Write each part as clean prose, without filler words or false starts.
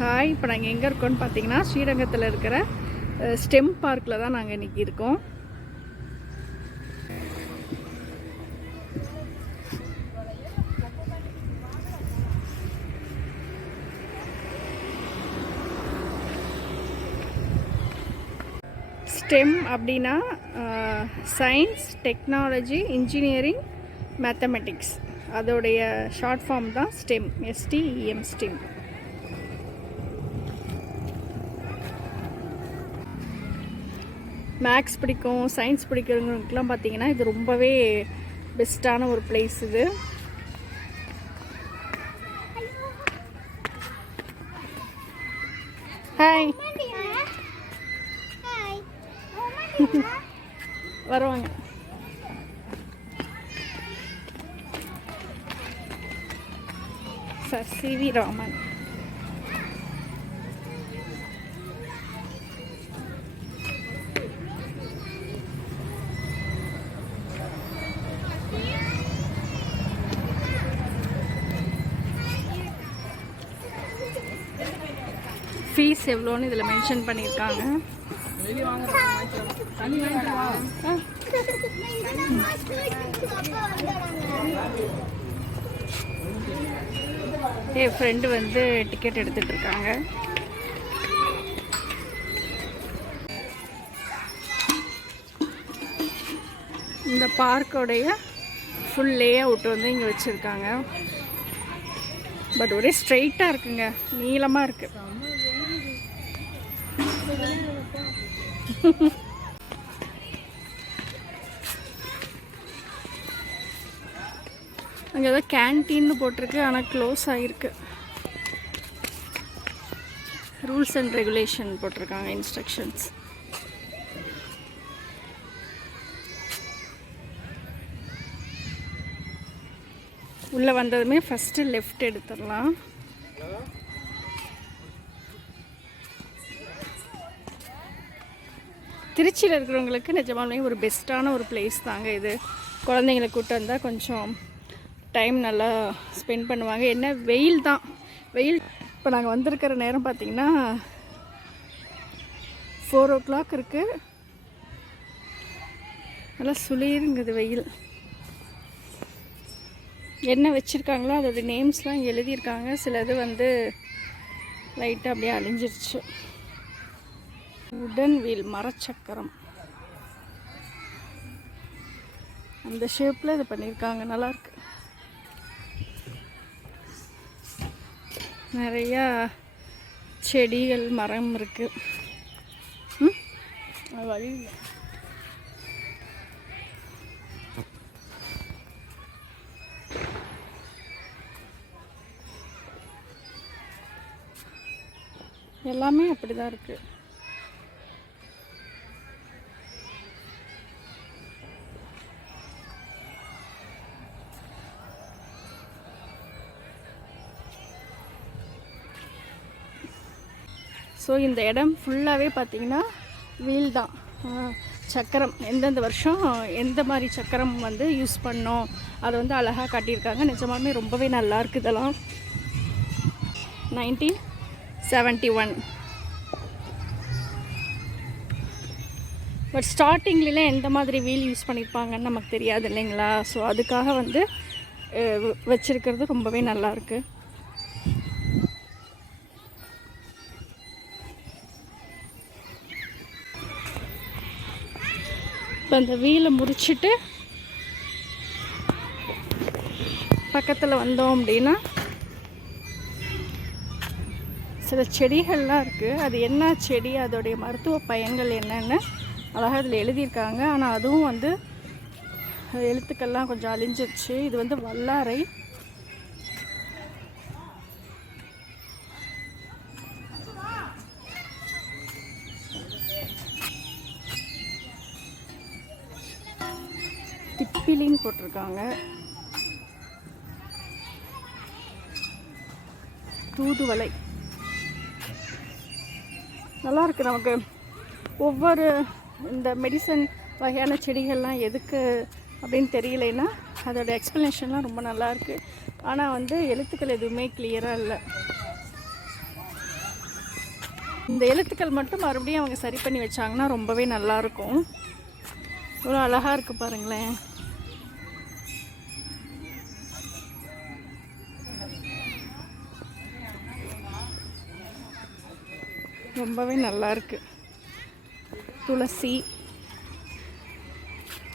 Hi, இப்போ நாங்கள் எங்கே இருக்கோம்னு பார்த்தீங்கன்னா ஸ்ரீரங்கத்தில் இருக்கிற ஸ்டெம் பார்க்கில் தான் நாங்கள் இன்றைக்கி இருக்கோம். ஸ்டெம் அப்படின்னா சயின்ஸ், டெக்னாலஜி, இன்ஜினியரிங், மேத்தமெட்டிக்ஸ், அதோடைய ஷார்ட் ஃபார்ம் தான் ஸ்டெம், STEM ஸ்டெம். மேக்ஸ் பிடிக்கும், சயின்ஸ் பிடிக்கிறவங்களுக்குலாம் பார்த்தீங்கன்னா இது ரொம்பவே பெஸ்ட்டான ஒரு பிளேஸ் இது. ஹாய், வருவாங்க. Sir CV Raman. ஃபீஸ் எவ்வளோன்னு இதில் மென்ஷன் பண்ணியிருக்காங்க. என் ஃப்ரெண்டு வந்து டிக்கெட் எடுத்துகிட்டு இருக்காங்க. இந்த பார்க்கோடைய ஃபுல் லே அவுட் வந்து இங்கே வச்சுருக்காங்க. பட் ஒரே ஸ்ட்ரெயிட்டாக இருக்குங்க, நீளமாக இருக்குது. அங்கே ஏதோ கேன்டீன்னு போட்டிருக்கு, ஆனால் க்ளோஸ் ஆகிருக்கு. ரூல்ஸ் அண்ட் ரெகுலேஷன் போட்டிருக்காங்க, இன்ஸ்ட்ரக்ஷன்ஸ். உள்ளே வந்ததுமே ஃபஸ்ட்டு லெஃப்ட் எடுத்துடலாம். திருச்சியில் இருக்கிறவங்களுக்கு நிஜமாலுமே ஒரு பெஸ்ட்டான ஒரு பிளேஸ் தாங்க இது. குழந்தைங்களை கூப்பிட்டு வந்தால் கொஞ்சம் டைம் நல்லா ஸ்பெண்ட் பண்ணுவாங்க. என்ன வெயில் தான், வெயில். இப்போ நாங்கள் வந்திருக்கிற நேரம் பார்த்திங்கன்னா 4 o'clock இருக்குது. நல்லா சுளிருங்குது வெயில். என்ன வச்சுருக்காங்களோ அதோடைய நேம்ஸ்லாம் எழுதியிருக்காங்க. சிலது வந்து லைட்டாக அப்படியே அழிஞ்சிருச்சு. உடன் வீல், மரச்சக்கரம், அந்த ஷேப்பில் இது பண்ணியிருக்காங்க. நல்லாயிருக்கு. நிறையா செடிகள், மரம் இருக்குது. வழி எல்லாமே அப்படி தான் இருக்குது. ஸோ இந்த இடம் ஃபுல்லாகவே பார்த்திங்கன்னா வீல் தான், சக்கரம். எந்தெந்த வருஷம் எந்த மாதிரி சக்கரம் வந்து யூஸ் பண்ணோம் அதை வந்து அழகாக காட்டியிருக்காங்க. நிஜமாலுமே ரொம்பவே நல்லாயிருக்கு. இதெல்லாம் 1971. பட் ஸ்டார்டிங்லாம் எந்த மாதிரி வீல் யூஸ் பண்ணியிருப்பாங்கன்னு நமக்கு தெரியாது இல்லைங்களா. ஸோ அதுக்காக வந்து வச்சுருக்கிறது ரொம்பவே நல்லாயிருக்கு. இப்போ அந்த வீலை முடிச்சுட்டு பக்கத்தில் வந்தோம் அப்படின்னா சில செடிகள்லாம் இருக்குது. அது என்ன செடி, அதோடைய மருத்துவ பயன்கள் என்னென்னு அழகாக இதில் எழுதியிருக்காங்க. ஆனால் அதுவும் வந்து எழுத்துக்கள்லாம் கொஞ்சம் அழிஞ்சிருச்சு. இது வந்து வல்லாரை. திப்பிலின்னு போட்டிருக்காங்க. தூதுவளை நல்லாயிருக்கு. நமக்கு ஒவ்வொரு இந்த மெடிசன் வகையான செடிகள்லாம் எதுக்கு அப்படின்னு தெரியலைன்னா அதோட எக்ஸ்ப்ளனேஷன்லாம் ரொம்ப நல்லாயிருக்கு. ஆனால் வந்து எழுத்துக்கள் எதுவுமே கிளியராக இல்லை. இந்த எழுத்துக்கள் மட்டும் மறுபடியும் அவங்க சரி பண்ணி வச்சாங்கன்னா ரொம்பவே நல்லாயிருக்கும். இவ்வளோ அழகாக இருக்குது பாருங்களேன். ரொம்பவே நல்லா இருக்கு. துளசி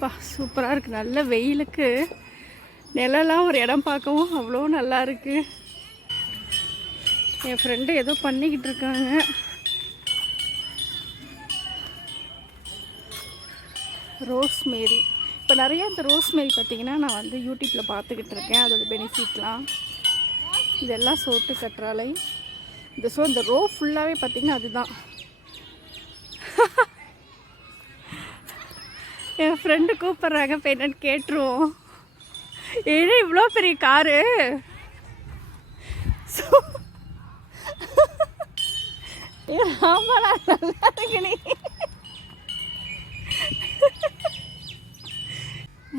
பா சூப்பராக இருக்குது. நல்ல வெயிலுக்கு நிழலாம் ஒரு இடம் பார்க்கவும் அவ்வளோ நல்லா இருக்குது. என் ஃப்ரெண்டு ஏதோ பண்ணிக்கிட்டு இருக்காங்க. ரோஸ்மேரி. இப்போ நிறையா இந்த ரோஸ்மேரி பார்த்திங்கன்னா நான் வந்து யூடியூப்பில் பார்த்துக்கிட்டு இருக்கேன். அதோட பெனிஃபிட்லாம் இதெல்லாம் சோட்டு கற்றாழை. இந்த ரோ ஃபுல்லாகவே பார்த்திங்கன்னா அதுதான். என் ஃப்ரெண்டு கூப்பிட்றாங்க, இப்போ என்னன்னு கேட்டுருவோம். ஏன்னா இவ்வளோ பெரிய காரு. ஆமாடா நல்லா இருக்கு. நீ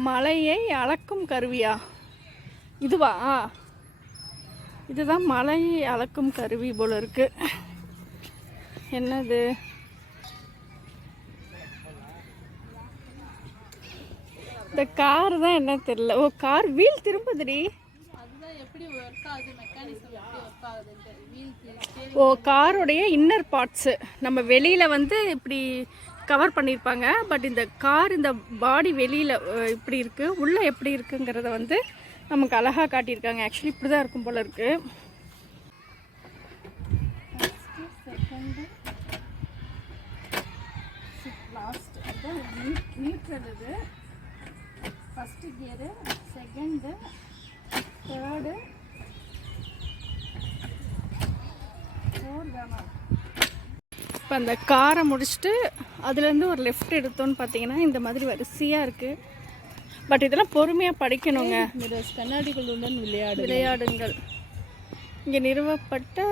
மலையை அளக்கும் கருவியா? இதுவா? இதுதான் மலையை அளக்கும் கருவி போல இருக்கு. என்னது? இந்த கார் தான் என்ன தெரியல. ஓ கார் வீல் திரும்புதுடி. ஓ காரோடைய இன்னர் பார்ட்ஸு நம்ம வெளியில் வந்து இப்படி கவர் பண்ணியிருப்பாங்க. பட் இந்த கார் இந்த பாடி வெளியில் இப்படி இருக்குது, உள்ளே எப்படி இருக்குங்கிறத வந்து நமக்கு அழகாக காட்டியிருக்காங்க. ஆக்சுவலி இப்படி தான் இருக்கும் போல் இருக்குது. லாஸ்ட் அதுதான் நியூட்ரல். இது first gear, second, third, fourth தானா. இப்போ அந்த காரை முடிச்சுட்டு அதுலேருந்து ஒரு லெஃப்ட் எடுத்தோன்னு பார்த்தீங்கன்னா இந்த மாதிரி வரிசையாக இருக்குது. பட் இதெல்லாம் பொறுமையாக படிக்கணுங்க. கண்ணாடிகளுடன் விளையாடுங்கள். இங்கே நிறுவப்பட்ட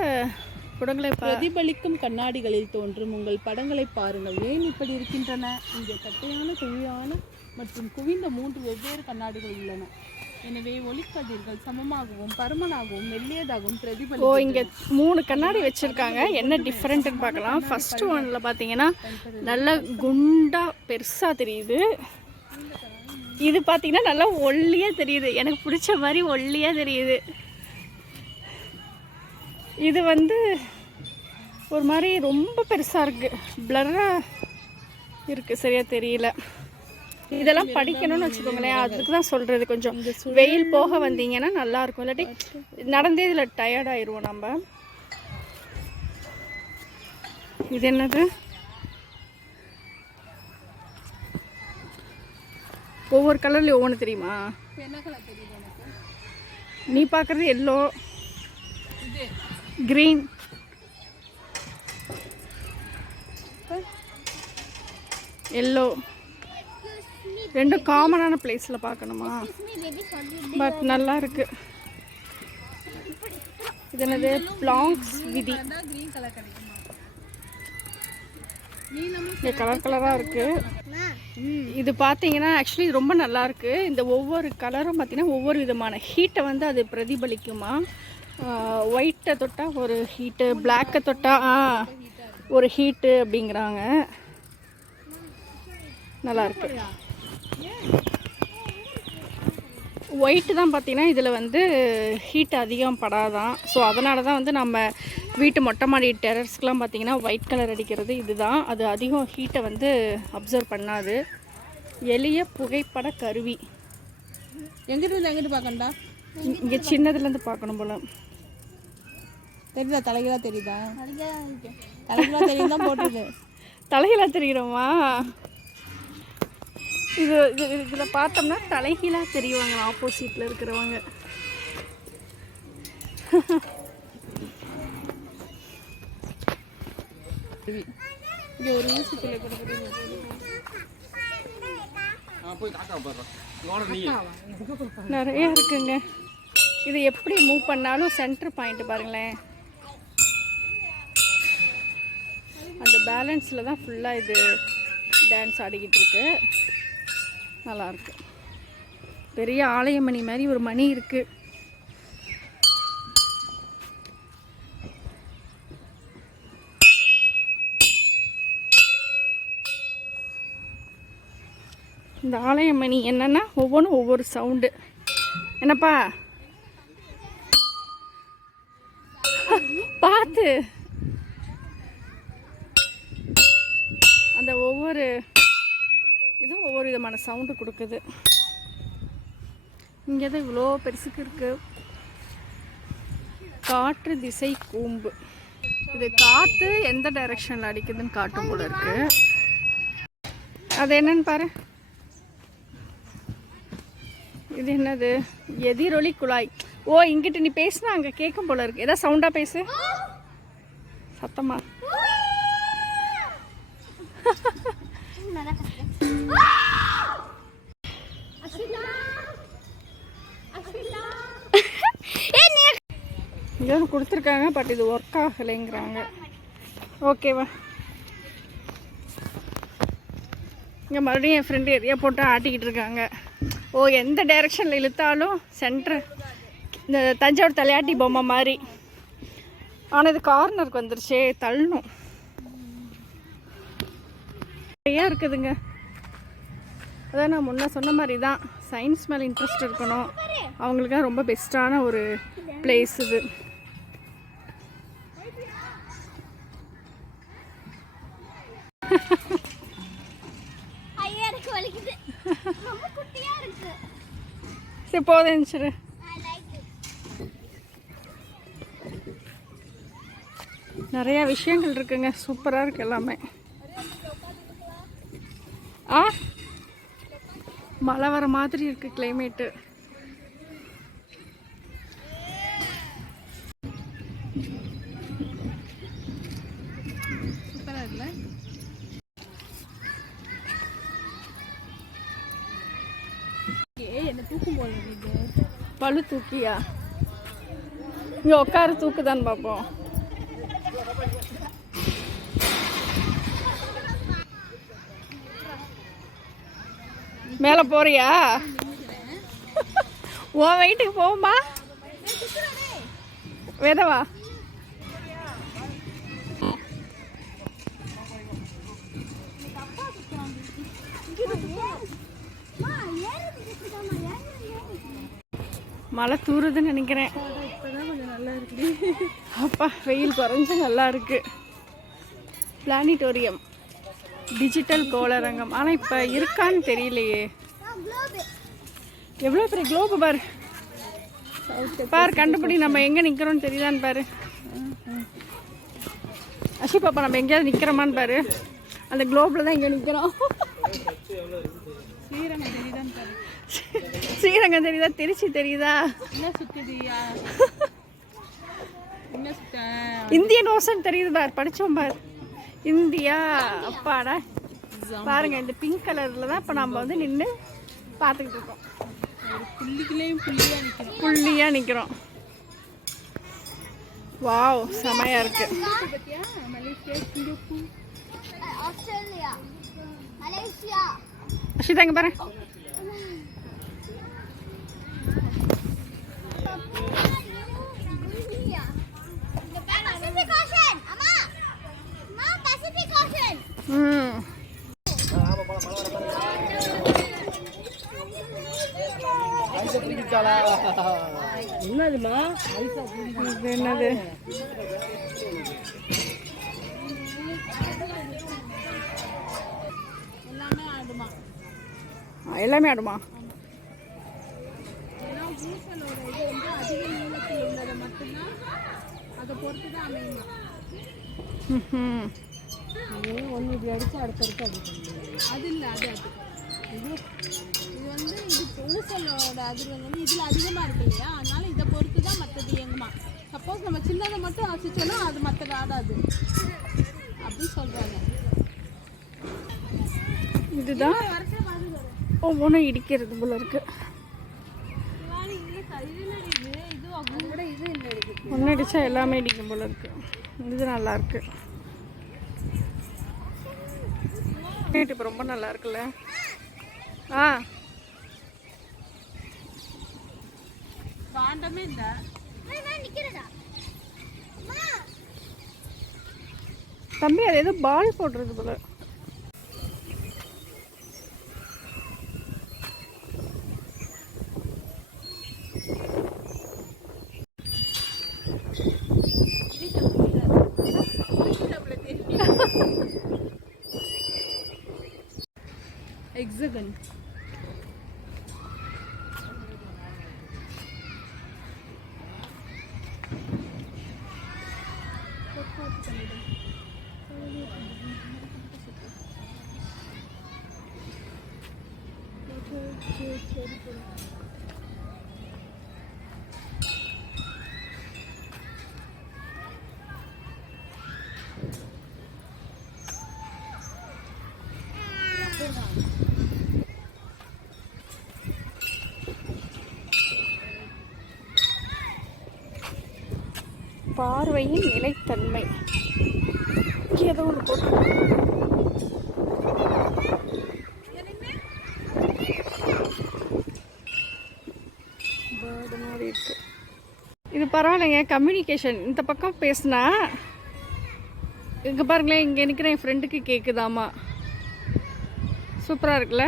புடங்களை பிரதிபலிக்கும் கண்ணாடிகளில் தோன்றும் உங்கள் படங்களை பாருங்கள். ஏன் இப்படி இருக்கின்றன? இங்கே தட்டையான, குழியான மற்றும் குவிந்த 3 வெவ்வேறு கண்ணாடிகள் உள்ளன. எனவே ஒளிக்கதிர்கள் சமமாகவும் பருமனாகவும் மெல்லியதாகவும் பிரதிபலிக்கும். ஓ இங்கே 3 கண்ணாடி வச்சுருக்காங்க. என்ன டிஃப்ரெண்ட்டுன்னு பார்க்கலாம். ஃபஸ்ட்டு ஒன்றில் பார்த்தீங்கன்னா நல்லா குண்டாக பெருசாக தெரியுது. இது பார்த்தீங்கன்னா நல்லா ஒல்லியாக தெரியுது. எனக்கு பிடிச்ச மாதிரி ஒல்லியாக தெரியுது. இது வந்து ஒரு மாதிரி ரொம்ப பெருசாக இருக்குது, பிளராக இருக்குது, சரியாக தெரியல. இதெல்லாம் படிக்கணும்னு வச்சுக்கோங்களேன். அதுக்கு தான் சொல்கிறது. கொஞ்சம் வெயில் போக வந்தீங்கன்னா நல்லாயிருக்கும். இல்லாட்டி நடந்தே இதில் டயர்டாயிடுவோம் நம்ம. இது என்னது? ஒவ்வொரு கலர்லேயும் ஒவ்வொன்று தெரியுமா? என்ன கலர் தெரியுது எனக்கு? நீ பார்க்குறது எல்லோ, கிரீன், எல்லோ. ரெண்டும் காமனான பிளேஸில் பார்க்கணுமா? பட் நல்லா இருக்கு. இது என்னது? பிளாங்க்ஸ் விதி. கலர் கலராக இருக்குது. இது பார்த்தீங்கன்னா ஆக்சுவலி ரொம்ப நல்லாயிருக்கு. இந்த ஒவ்வொரு கலரும் பார்த்தீங்கன்னா ஒவ்வொரு விதமான ஹீட்டை வந்து அது பிரதிபலிக்குமா. ஒயிட்டை தொட்டால் ஒரு ஹீட்டு, பிளாக்கை தொட்டால் ஒரு ஹீட்டு அப்படிங்கிறாங்க. நல்லாயிருக்கு. ஒயிட்டு தான் பார்த்தீங்கன்னா இதில் வந்து ஹீட் அதிகம் படாதான். ஸோ அதனால தான் வந்து நம்ம வீட்டு மொட்டை மாடி டெரஸ்க்கெலாம் பார்த்தீங்கன்னா ஒயிட் கலர் அடிக்கிறது இதுதான். அது அதிகம் ஹீட்டை வந்து அப்சர்வ் பண்ணாது. எளிய புகைப்பட கருவி. எங்கிட்டு பார்க்கண்டா? இங்கே சின்னதுலேருந்து பார்க்கணும் போல. தெரியுதா? தலைகளாக தெரியுதா? தலைகளாக தெரியும் தான் போட்டுது. தலைகளாக தெரியுறோமா? இதில் பார்த்தோம்னா தலைகீழாக தெரியுவாங்க ஆப்போசிட்டில் இருக்கிறவங்க. இங்கே ஒரு ஊசி பிள்ளை கொடுக்குறது நிறைய இருக்குங்க. இது எப்படி மூவ் பண்ணாலும் சென்டர் பாயிண்ட் பாருங்களேன். அந்த பேலன்ஸில் தான் ஃபுல்லாக இது டான்ஸ் ஆடிக்கிட்டு இருக்கு. நல்லாயிருக்கு. பெரிய ஆலயமணி மாதிரி ஒரு மணி இருக்குது. இந்த ஆலயமணி என்னென்னா ஒவ்வொன்றும் ஒவ்வொரு சவுண்டு. என்னப்பா பார்த்து அந்த ஒவ்வொரு இதுவும் ஒவ்வொரு விதமான சவுண்டு கொடுக்குது. இங்கே தான் இவ்வளோ பெருசுக்கு இருக்குது. காற்று திசை கூம்பு. இது காற்று எந்த டைரெக்ஷனில் அடிக்குதுன்னு காட்டும் போல இருக்கு. அது என்னன்னு பாரு. இது என்னது? எதிரொலி குழாய். ஓ, இங்கிட்ட நீ பேசுனா அங்கே கேட்கும் போல இருக்கு. ஏதாவது சவுண்டாக பேசு, சத்தமா. இங்கே கொடுத்துருக்காங்க, பட் இது ஒர்க் ஆகலைங்கிறாங்க. ஓகேவா? இங்கே மறுபடியும் என் ஃப்ரெண்டு எதையா போட்டு ஆட்டிக்கிட்டு இருக்காங்க. ஓ, எந்த டைரெக்ஷனில் இழுத்தாலும் சென்ட்ரு இந்த தஞ்சாவூர் தலையாட்டி பொம்மை மாதிரி. ஆனால் இது கார்னருக்கு வந்துருச்சே, தள்ளணும். நிறையா இருக்குதுங்க. அதான் நான் முன்ன சொன்ன மாதிரி தான், சயின்ஸ் மேலே இன்ட்ரெஸ்ட் இருக்கணும் அவங்களுக்காக ரொம்ப பெஸ்ட்டான ஒரு பிளேஸ் இது. சரி போதும். நிறைய விஷயங்கள் இருக்குங்க, சூப்பராக இருக்கு எல்லாமே. மழை வர மாதிரி இருக்கு கிளைமேட்டு. சூப்பராக இருக்குல்ல? என்ன தூக்கும் போல இது. பழு தூக்கியா? இங்கே உட்காரு, தூக்குதான்னு பார்ப்போம். மேலே போறியா? உன் வெயிட்டுக்கு போகும்பா. வேதவா மழை தூருதுன்னு நினைக்கிறேன். இப்போதான் கொஞ்சம் நல்லா இருக்குது. அப்பா வெயில் குறைஞ்சு நல்லா இருக்கு. பிளானிட்டோரியம், டிஜிட்டல் கோளரங்கம். ஆனால் இப்போ இருக்கான்னு தெரியலையே. எவ்வளோ பெரிய குளோபு பாரு. பாரு, கண்டுபிடி நம்ம எங்கே நிற்கிறோன்னு தெரியுதான்னு பாரு. அஷி பாப்பா, நம்ம எங்கேயாவது நிற்கிறோமான்னு பாரு. அந்த குளோபில் தான் இங்கே நிற்கிறோம். ஸ்ரீரங்கம் தெரியுதான்னு பாரு. ஸ்ரீரங்கம் தெரியுதா? திருச்சி தெரியுதா? என்ன சுத்தியா? என்ன சுத்த? இந்தியன் ஓசன் தெரியுது பாரு, படித்தோம் பாரு. இந்தியா. அப்பாடா பாருங்க, இந்த பிங்க் கலரில் தான் இப்போ நம்ம வந்து நின்று பார்த்துக்கிட்டு இருக்கோம். புள்ளியாக நிற்கிறோம். வாவ், செமையாக இருக்கு. அஷிதாங்க பாரு. என்னதுமா? என்னது? எல்லாமே ஆடுமா? எல்லாமே ஆடுமா? ஏன்னா ஊசலோட இது வந்து அதிக நீளத்தில் உள்ளதை மட்டும்தான் அதை பொறுத்து தான் அமையுமா. ஒன்று இப்படி அடித்து அடுத்தடுத்து அது இல்லை. அது இது வந்து இது ஊசலோட அதிர்வெண் வந்து இதில் அதிகமாக இருக்கு இல்லையா, அதனால இதை பொறுத்து தான் மற்றது இயங்குமா. சப்போஸ் நம்ம சின்னதை மட்டும் அசைச்சோன்னா அது மற்றது ஆடாது அப்படி சொல்கிறாங்க. இதுதான் ஒவ்வொன்றும் இடிக்கிறது போல இருக்கு. ஒன்று அடித்தா எல்லாமே இடிக்கும் போல இருக்கு. இது நல்லா இருக்கு. இப்போ ரொம்ப நல்லா இருக்குல்ல. காண்டமே இல்லை. தம்பி, அது ஏதோ பால் போடுறது போல. ஹெக்ஸகன். பார்வையின் நிலைத்தன்மை ஏதோ ஒன்று போட்டு பேர்டு மாதிரி இருக்கு. இது பரவாயில்லைங்க, கம்யூனிகேஷன். இந்த பக்கம் பேசுனா இங்கே பாருங்களேன், இங்கே நிற்கிற என் ஃப்ரெண்டுக்கு கேட்குதாமா. சூப்பராக இருக்குல்ல?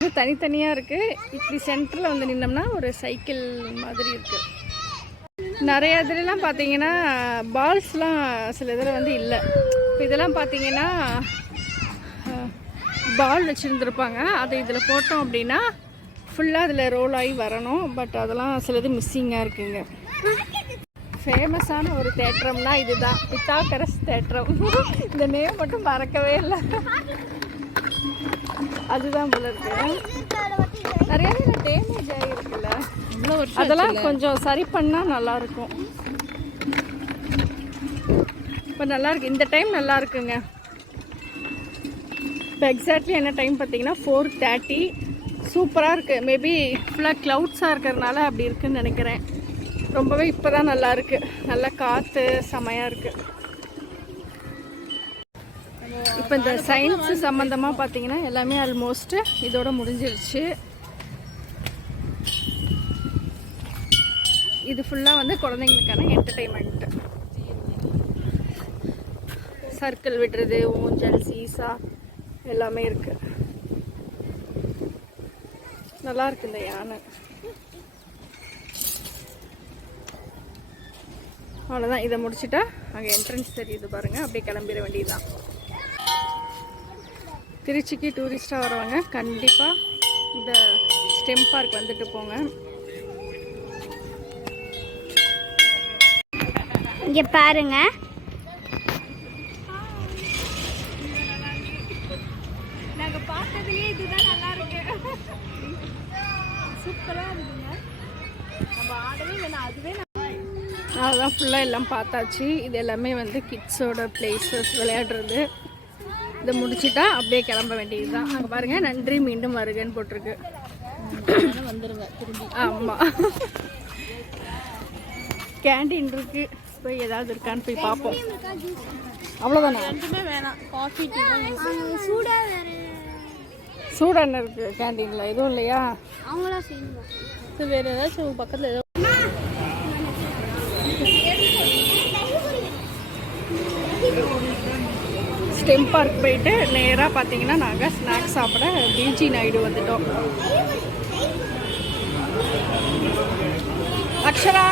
இது தனித்தனியாக இருக்குது. இப்படி சென்டரில் வந்து நின்னோம்னா ஒரு சைக்கிள் மாதிரி இருக்குது. நிறைய இதுலாம் பார்த்தீங்கன்னா பால்ஸ்லாம் சில இதில் வந்து இல்லை. இப்போ இதெல்லாம் பார்த்தீங்கன்னா பால் வச்சுருந்துருப்பாங்க, அதை இதில் போட்டோம் அப்படின்னா ஃபுல்லாக அதில் ரோல் ஆகி வரணும். பட் அதெல்லாம் சிலது மிஸ்ஸிங்காக இருக்குங்க. ஃபேமஸான ஒரு தேட்டரம்னா இதுதான், பித்தாகரஸ் தேட்டரம். இந்த நேம் மட்டும் மறக்கவே இல்லை. அதுதான் போல இருக்கு. நிறைய டேமேஜ் ஆகிருக்குல்ல, அதெல்லாம் கொஞ்சம் சரி பண்ணால் நல்லாயிருக்கும். இப்போ நல்லாயிருக்கு, இந்த டைம் நல்லா இருக்குங்க. இப்போ எக்ஸாக்ட்லி என்ன டைம் பார்த்தீங்கன்னா 4:30. சூப்பராக இருக்குது. மேபி ஃபுல்லாக க்ளவுட்ஸாக இருக்கிறதுனால அப்படி இருக்குதுன்னு நினைக்கிறேன். ரொம்பவே இப்போ தான் நல்லாயிருக்கு. நல்லா காற்று செமையாக இருக்குது. இப்போ இந்த சயின்ஸு சம்மந்தமாக பார்த்தீங்கன்னா எல்லாமே ஆல்மோஸ்ட்டு இதோட முடிஞ்சிருச்சு. இது ஃபுல்லாக வந்து குழந்தைங்களுக்கான என்டர்டெயின்மெண்ட்டு. சர்க்கிள் விடுறது, ஊஞ்சல், சீசா எல்லாமே இருக்குது. நல்லா இருக்கு இந்த யானை. அவ்வளோதான், இதை முடிச்சுட்டா அங்கே என்ட்ரன்ஸ் தெரியுது பாருங்கள். அப்படியே கிளம்பிட வேண்டியதுதான். திருச்சிக்கு டூரிஸ்டாக வரவங்க கண்டிப்பாக இந்த ஸ்டெம் பார்க் வந்துட்டு போங்க. இங்கே பாருங்க, நாங்கள் பார்த்ததுலேயே இதுதான் நல்லா இருக்கு. சூப்பராக இருக்குங்க. நம்ம ஆடவே வேணாம், அதுவே அதெல்லாம் ஃபுல்லாக எல்லாம் பார்த்தாச்சு. இது எல்லாமே வந்து கிட்ஸோட பிளேசஸ், விளையாடுறது. இதை முடிச்சுட்டா அப்படியே கிளம்ப வேண்டியது தான். அங்கே பாருங்கள், நன்றி மீண்டும் வருகன்னு போட்டிருக்கு. வந்துருங்க திரும்பி. ஆமாம், கேண்டீன் இருக்கு, போய் ஏதாவது இருக்கான்னு போய் பார்ப்போம். அவ்வளோதானே? ரெண்டுமே வேணாம், காஃபி டீ சூடாக என்ன இருக்குது கேண்டீனில்? எதுவும் இல்லையா? அவங்களாம் செய்யணும். வேறு ஏதாச்சும் பக்கத்தில் ஏதோ ஸ்டெம் பார்க் போயிட்டு நேராக பார்த்தீங்கன்னா நாங்கள் ஸ்நாக்ஸ் சாப்பிட பிஜி நாயுடு வந்துட்டோம். அக்ஷரா